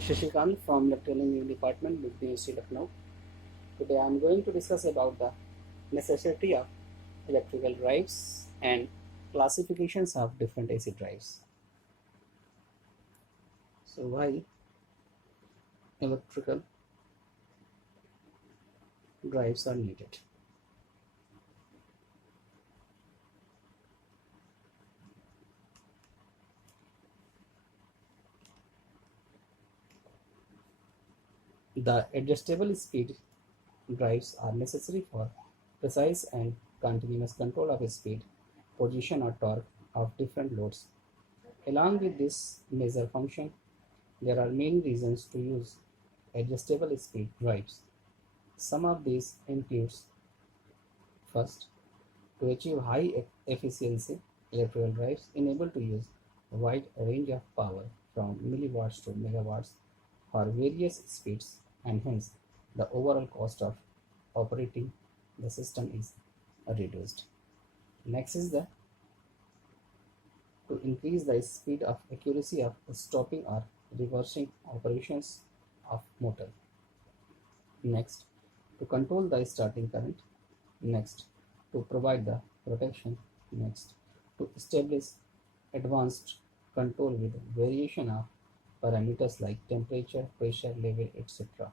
Shashikant from Electrical Engineering Department, University Lucknow. Today I am going to discuss about the necessity of electrical drives and classifications of different AC drives. So why electrical drives are needed? The adjustable speed drives are necessary for precise and continuous control of speed, position or torque of different loads. Along with this measure function, there are many reasons to use adjustable speed drives. Some of these includes: first, to achieve high efficiency, electrical drives enable to use a wide range of power from milliwatts to megawatts for various speeds, and hence the overall cost of operating the system is reduced. Next is the to increase the speed of accuracy of stopping or reversing operations of motor. Next, to control the starting current. Next, to provide the protection. Next, to establish advanced control with variation of parameters like temperature, pressure level, etc.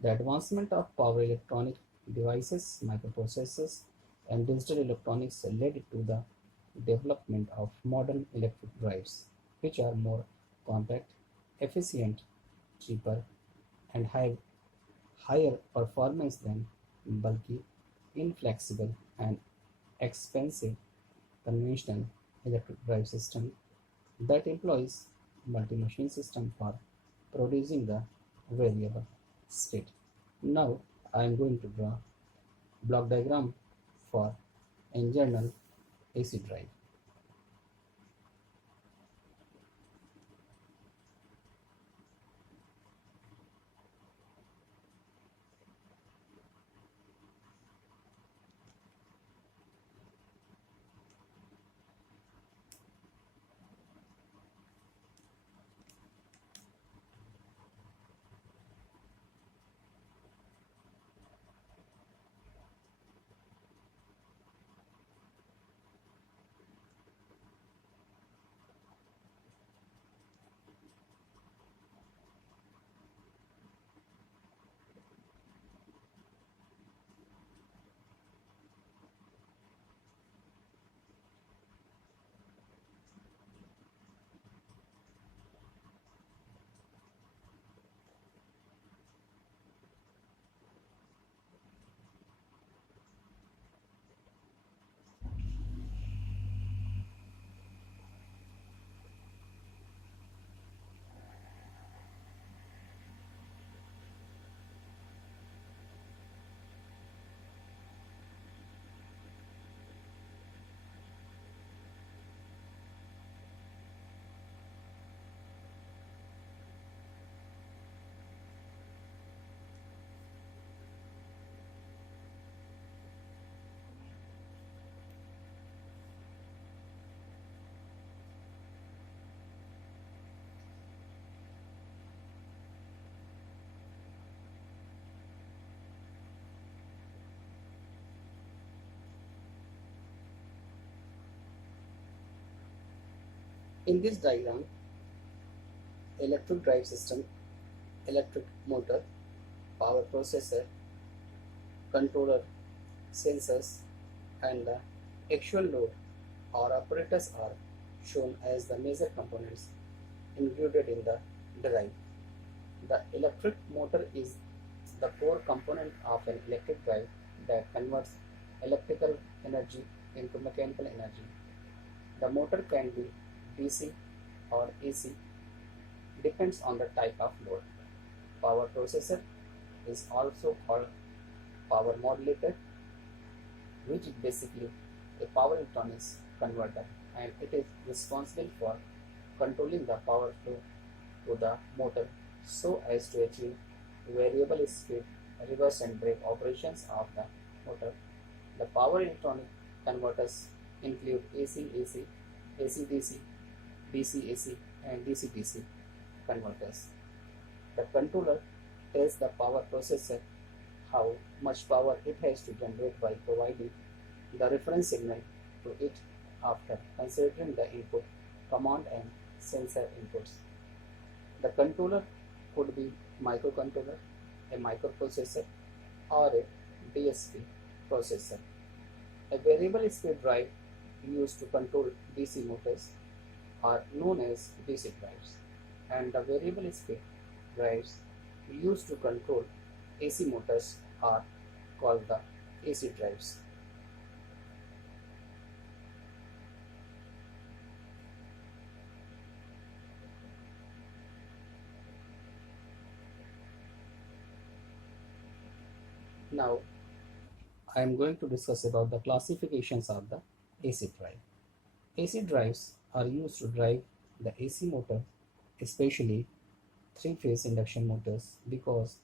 The advancement of power electronic devices, microprocessors, and digital electronics led to the development of modern electric drives, which are more compact, efficient, cheaper, and have higher performance than bulky, inflexible, and expensive conventional electric drive system that employs multi-machine system for producing the variable state. Now I am going to draw block diagram for internal AC drive. In this diagram, electric drive system, electric motor, power processor, controller, sensors, and the actual load or apparatus are shown as the major components included in the drive. The electric motor is the core component of an electric drive that converts electrical energy into mechanical energy. The motor can be DC or AC, depends on the type of load. Power processor is also called power modulator, which is basically a power electronics converter, and it is responsible for controlling the power flow to the motor so as to achieve variable speed, reverse and brake operations of the motor. The power electronic converters include AC-AC, AC-DC, DC-AC, and DC-DC converters. The controller tells the power processor how much power it has to generate by providing the reference signal to it after considering the input, command and sensor inputs. The controller could be microcontroller, a microprocessor, or a DSP processor. A variable speed drive used to control DC motors are known as DC drives, and the variable speed drives used to control AC motors are called the AC drives. Now, I am going to discuss about the classifications of the AC drive. AC drives are used to drive the AC motor, especially three-phase induction motors, because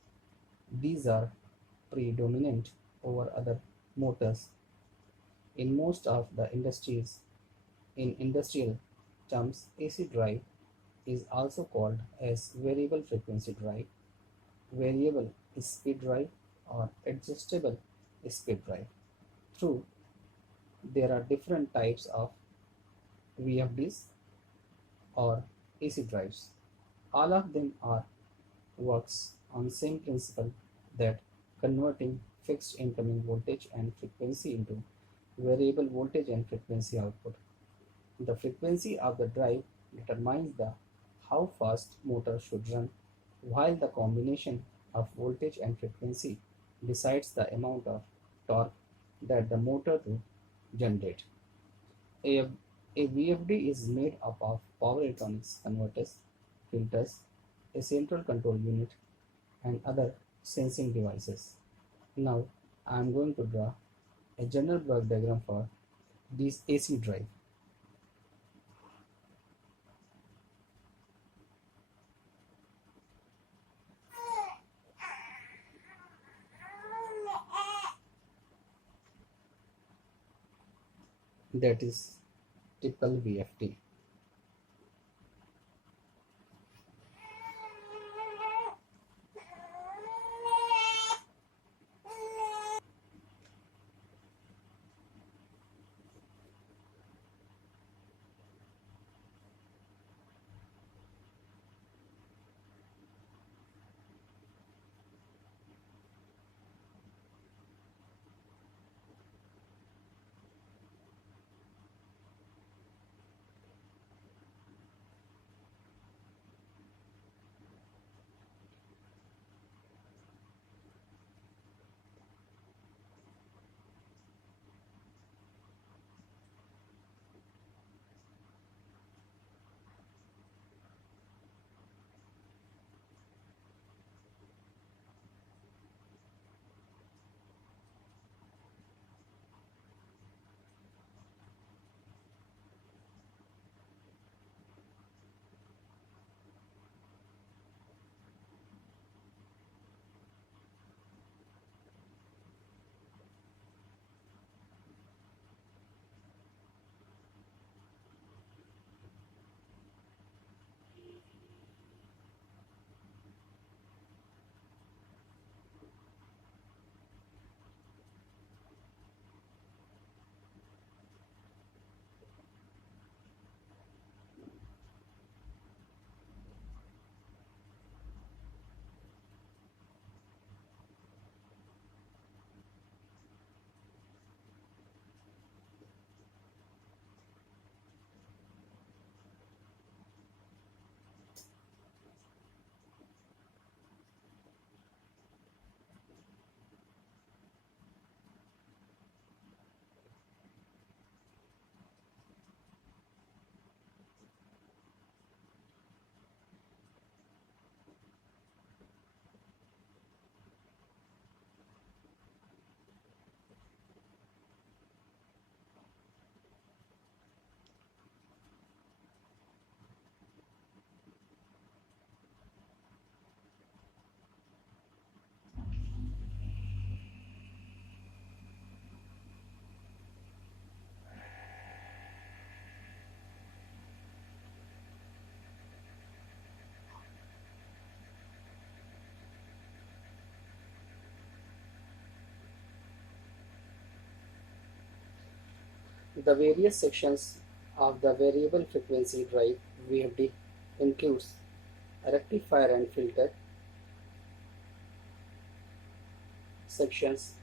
these are predominant over other motors in most of the industries. In industrial terms, AC drive is also called as variable frequency drive, variable speed drive, or adjustable speed drive. Through there are different types of VFDs or AC drives. All of them are works on same principle, that converting fixed incoming voltage and frequency into variable voltage and frequency output. The frequency of the drive determines the how fast motor should run, while the combination of voltage and frequency decides the amount of torque that the motor to generate. A, a VFD is made up of power electronics converters, filters, a central control unit, and other sensing devices. Now I am going to draw a general block diagram for this AC drive. That is typical VFD. The various sections of the variable frequency drive VFD includes a rectifier and filter sections,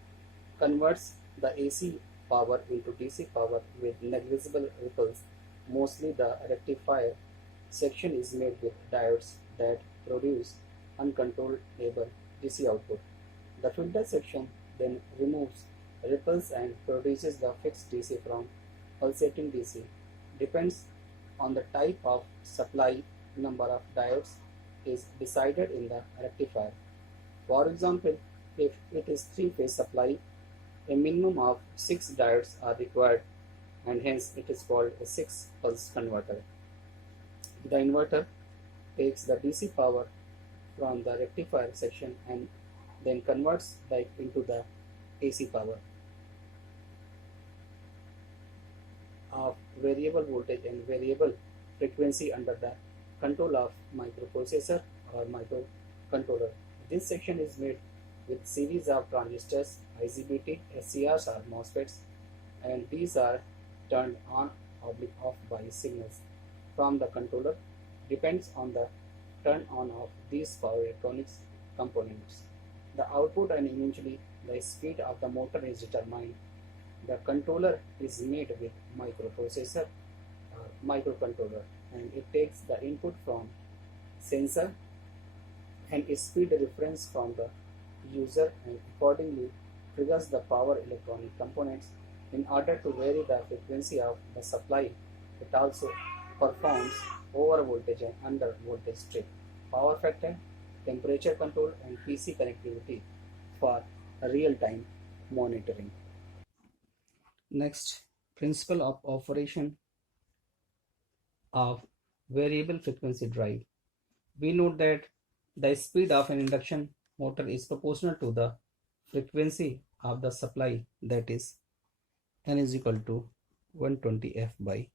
converts the AC power into DC power with negligible ripples. Mostly the rectifier section is made with diodes that produce uncontrollable DC output. The filter section then removes ripples and produces the fixed DC from pulsating DC. Depends on the type of supply, number of diodes is decided in the rectifier. For example, if it is three-phase supply, a minimum of 6 diodes are required and hence it is called a 6-pulse converter. The inverter takes the DC power from the rectifier section and then converts back into the AC power of variable voltage and variable frequency under the control of microprocessor or microcontroller. This section is made with series of transistors, IGBT, SCRs or MOSFETs, and these are turned on or off by signals from the controller. Depends on the turn on of these power electronics components. The output and eventually the speed of the motor is determined. The controller is made with microprocessor or microcontroller and it takes the input from sensor and speed reference from the user and accordingly triggers the power electronic components in order to vary the frequency of the supply. It also performs over voltage and under voltage trip, power factor, temperature control and PC connectivity for real-time monitoring. Next, principle of operation of variable frequency drive. We note that the speed of an induction motor is proportional to the frequency of the supply, that is N is equal to 120 F by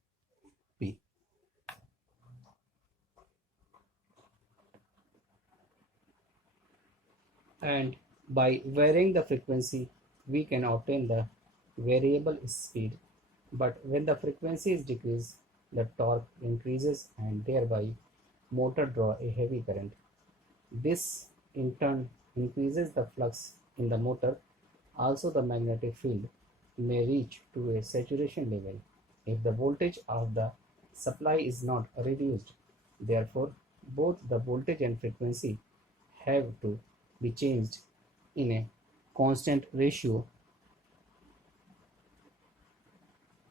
P. And by varying the frequency, we can obtain the variable speed. But when the frequency is decreased, the torque increases and thereby motor draw a heavy current. This in turn increases the flux in the motor. Also the magnetic field may reach to a saturation level if the voltage of the supply is not reduced. Therefore, both the voltage and frequency have to be changed in a constant ratio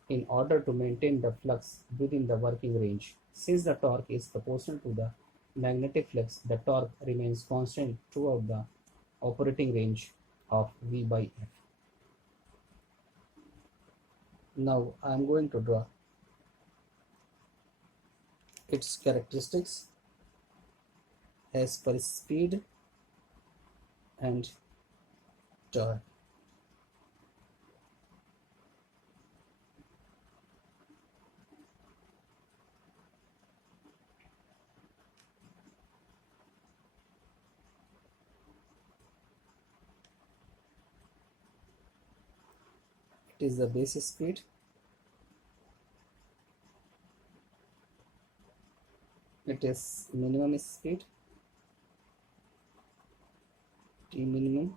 in order to maintain the flux within the working range. Since the torque is proportional to the magnetic flux, the torque remains constant throughout the operating range of V by F. Now I am going to draw its characteristics as per speed and torque. It is the base speed, it is minimum speed, T minimum,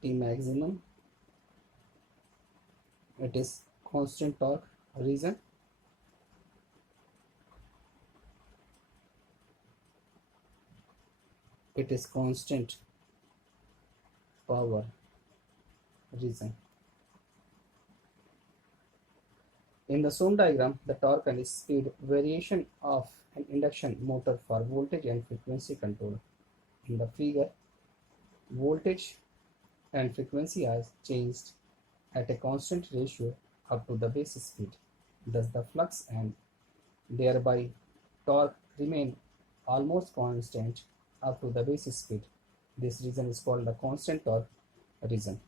T maximum, it is constant torque region, it is constant power region. In the shown diagram, the torque and speed variation of an induction motor for voltage and frequency control. In the figure, voltage and frequency are changed at a constant ratio up to the base speed. Thus the flux and thereby torque remain almost constant up to the base speed. This region is called the constant torque region.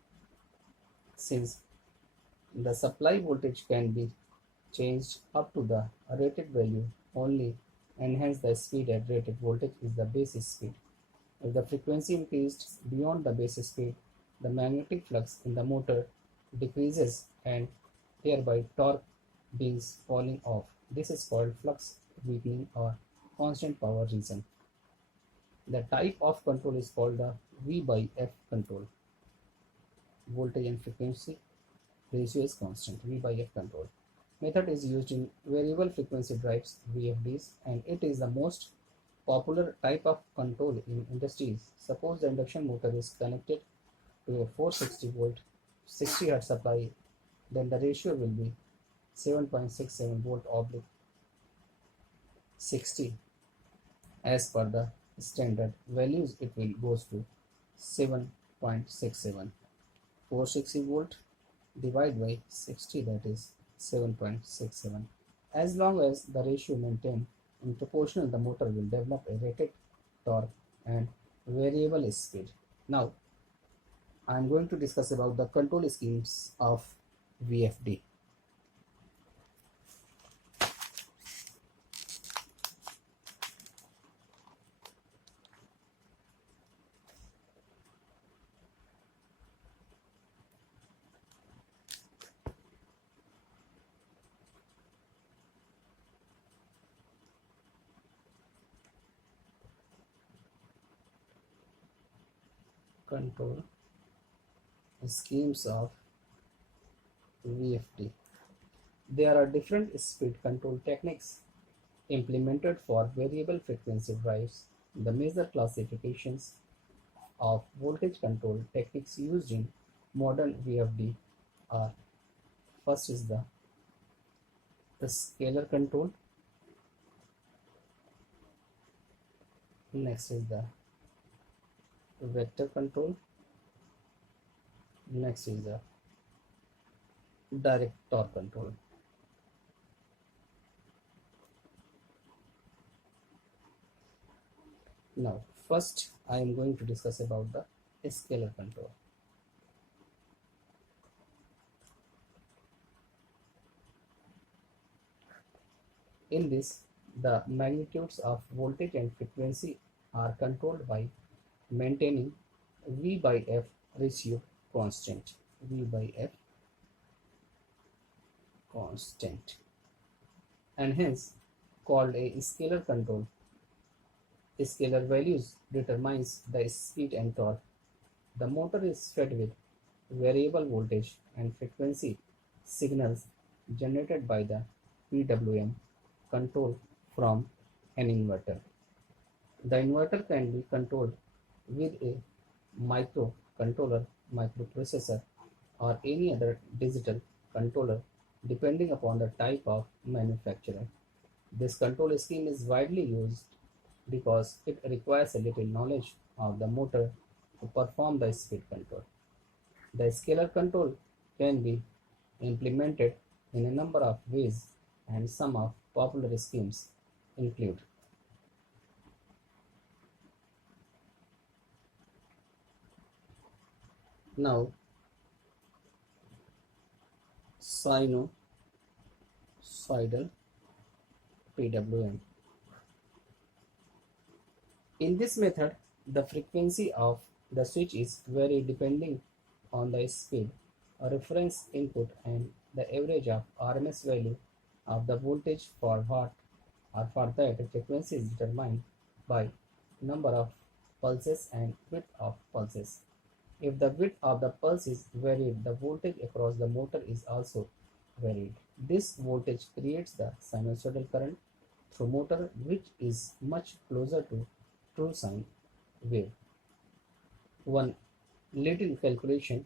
Since the supply voltage can be changed up to the rated value only and hence the speed at rated voltage is the base speed. If the frequency increased beyond the base speed, the magnetic flux in the motor decreases and thereby torque beings falling off. This is called flux weakening or constant power region. The type of control is called the V by F control. Voltage and frequency ratio is constant. V by F control. Method is used in variable frequency drives VFDs and it is the most popular type of control in industries. Suppose the induction motor is connected to a 460 volt 60 Hz supply, then the ratio will be 7.67 volt oblique 60. As per the standard values, it will goes to 7.67. 460 volt divided by 60, that is 7.67. As long as the ratio maintained in proportional, the motor will develop a rated torque and variable speed. Now, I am going to discuss about the control schemes of VFD. Control schemes of VFD. There are different speed control techniques implemented for variable frequency drives. The major classifications of voltage control techniques used in modern VFD are: first is the scalar control, next is the vector control, next is the direct torque control. Now, first I am going to discuss about the scalar control. In this, the magnitudes of voltage and frequency are controlled by maintaining V by F ratio constant. V by F constant, and hence called a scalar control. Scalar values determines the speed and torque. The motor is fed with variable voltage and frequency signals generated by the PWM control from an inverter. The inverter can be controlled with a microcontroller, microprocessor, or any other digital controller depending upon the type of manufacturer. This control scheme is widely used because it requires a little knowledge of the motor to perform the speed control. The scalar control can be implemented in a number of ways, and some of popular schemes include: now sinusoidal PWM. In this method, the frequency of the switch is varied depending on the speed, a reference input, and the average of RMS value of the voltage for watt, or for that the frequency is determined by number of pulses and width of pulses. If the width of the pulse is varied, the voltage across the motor is also varied. This voltage creates the sinusoidal current through motor, which is much closer to true sine wave. One little calculation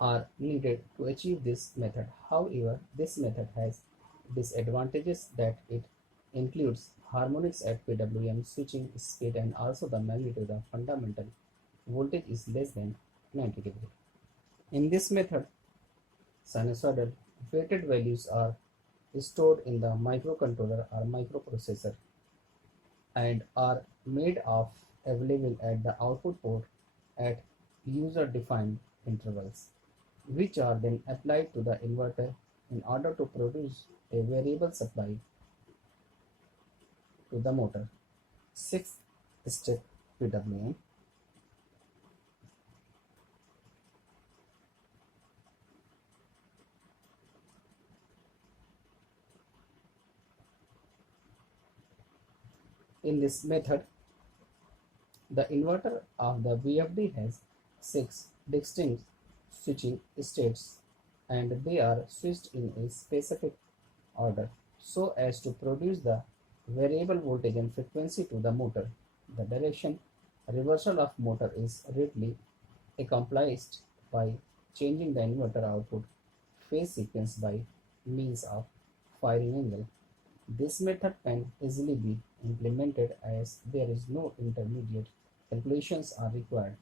are needed to achieve this method. However, this method has disadvantages that it includes harmonics at PWM switching speed and also the magnitude of fundamental voltage is less than 90 degree. In this method, sinusoidal weighted values are stored in the microcontroller or microprocessor and are made of available at the output port at user defined intervals, which are then applied to the inverter in order to produce a variable supply to the motor. Sixth step PWM. In this method, the inverter of the VFD has 6 distinct switching states and they are switched in a specific order so as to produce the variable voltage and frequency to the motor. The direction reversal of motor is readily accomplished by changing the inverter output phase sequence by means of firing angle. This method can easily be implemented as there is no intermediate calculations are required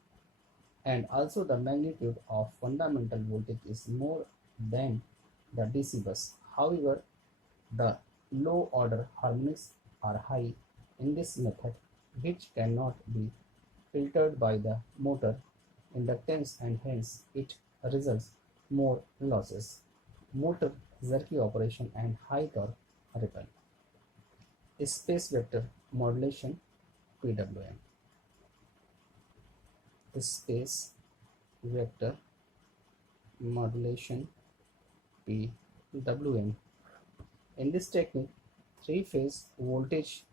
and also the magnitude of fundamental voltage is more than the DC bus. However, the low order harmonics are high in this method which cannot be filtered by the motor inductance and hence it results more losses, motor jerky operation and high torque ripple. Space vector modulation PWM. Space vector modulation PWM. In this technique, three-phase voltage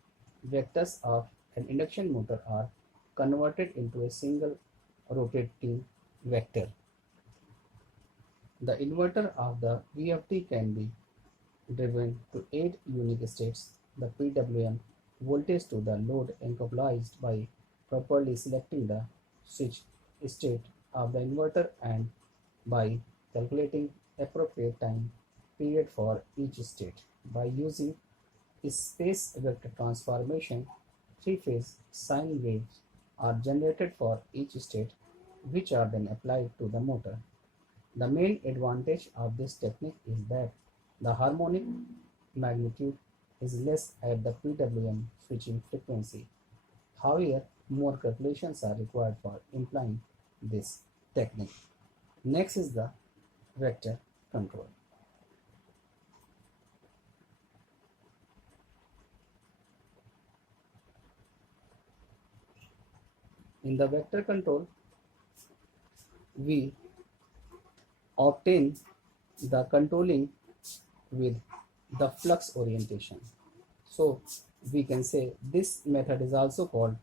vectors of an induction motor are converted into a single rotating vector. The inverter of the VFD can be driven to 8 unique states. The PWM voltage to the load encapsulated by properly selecting the switch state of the inverter and by calculating appropriate time period for each state. By using space vector transformation, three-phase sine waves are generated for each state which are then applied to the motor. The main advantage of this technique is that the harmonic magnitude is less at the PWM switching frequency. However, more calculations are required for implying this technique. Next is the vector control. In the vector control, we obtain the controlling with the flux orientation. So we can say this method is also called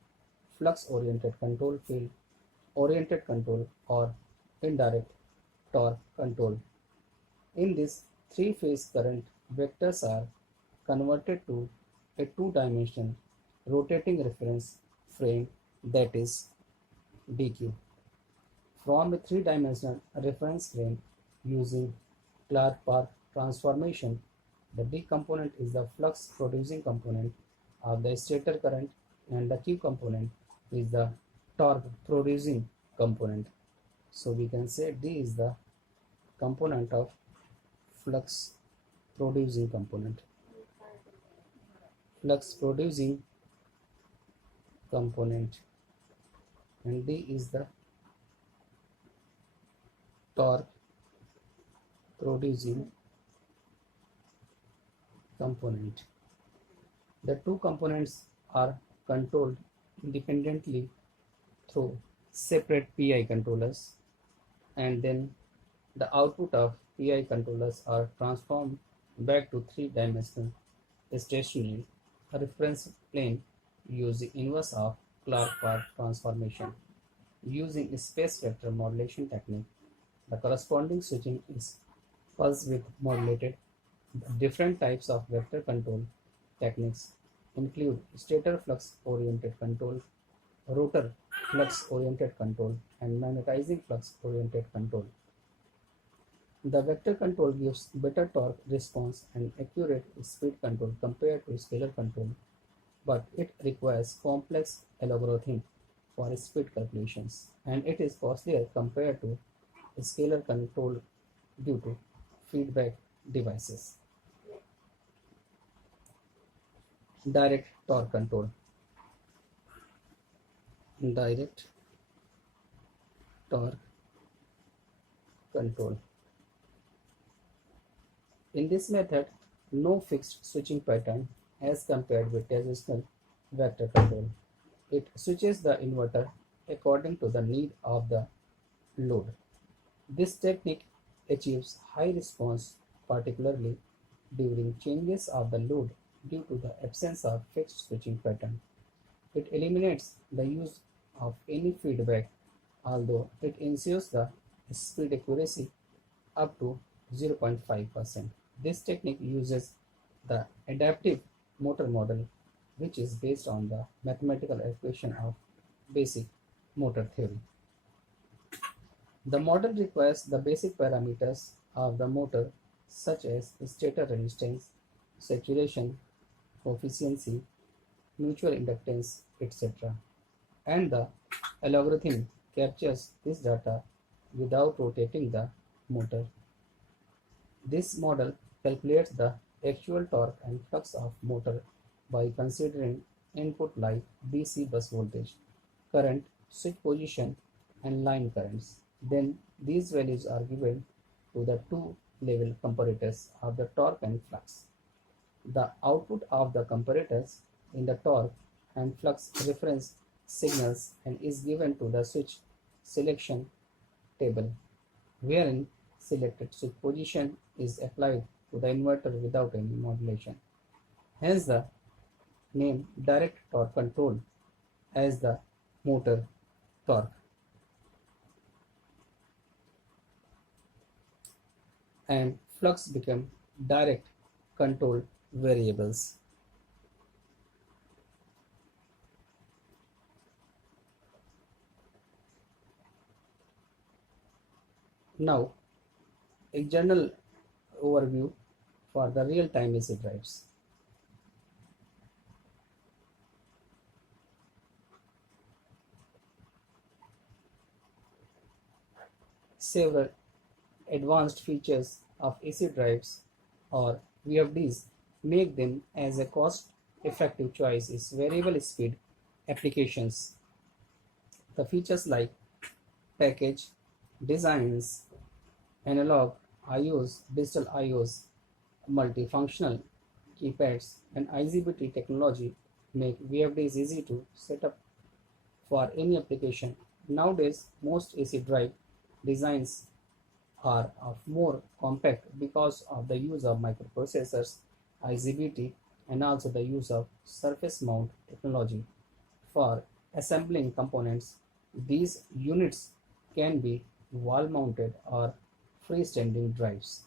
flux oriented control, field oriented control or indirect torque control. In this three-phase current vectors are converted to a two-dimensional rotating reference frame that is DQ. From a three-dimensional reference frame using Clark-Park transformation, the D component is the flux producing component of the stator current and the Q component is the torque producing component. So we can say D is the component of flux producing component. Flux producing component and D is the torque producing component. The two components are controlled independently through separate PI controllers and then the output of PI controllers are transformed back to three-dimensional stationary reference plane using inverse of Clark-Park transformation. Using space vector modulation technique, the corresponding switching is pulse width modulated. The different types of vector control techniques include stator flux oriented control, rotor flux oriented control, and magnetizing flux oriented control. The vector control gives better torque response and accurate speed control compared to scalar control, but it requires complex algorithm for speed calculations and it is costlier compared to scalar control due to feedback devices. Direct torque control. Direct torque control. In this method, no fixed switching pattern as compared with traditional vector control. It switches the inverter according to the need of the load. This technique achieves high response particularly during changes of the load due to the absence of fixed switching pattern. It eliminates the use of any feedback, although it ensures the speed accuracy up to 0.5%. This technique uses the adaptive motor model, which is based on the mathematical equation of basic motor theory. The model requires the basic parameters of the motor, such as stator resistance, saturation, coefficient, mutual inductance, etc. And the algorithm captures this data without rotating the motor. This model calculates the actual torque and flux of motor by considering input like DC bus voltage, current, switch position, and line currents. Then these values are given to the two level comparators of the torque and flux. The output of the comparators in the torque and flux reference signals and is given to the switch selection table, wherein selected switch position is applied to the inverter without any modulation. Hence the name direct torque control as the motor torque, and flux become direct control variables. Now, a general overview for the real-time AC drives. Several advanced features of AC drives or VFDs make them as a cost-effective choice is variable speed applications. The features like package, designs, analog IOs, digital IOs, multifunctional keypads, and IGBT technology make VFDs easy to set up for any application. Nowadays, most AC drive designs are of more compact because of the use of microprocessors, IGBT, and also the use of surface mount technology for assembling components. These units can be wall mounted or freestanding drives.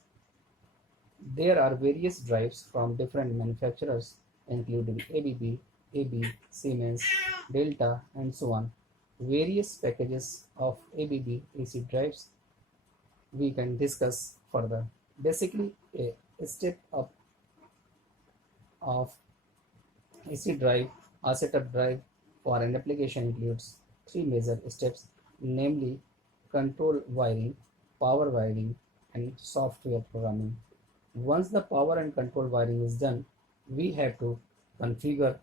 There are various drives from different manufacturers, including ABB, AB, Siemens, Delta, and so on. Various packages of ABB AC drives we can discuss further. Basically, a step up of AC drive or setup drive for an application includes three major steps, namely control wiring, power wiring, and software programming. Once the power and control wiring is done, we have to configure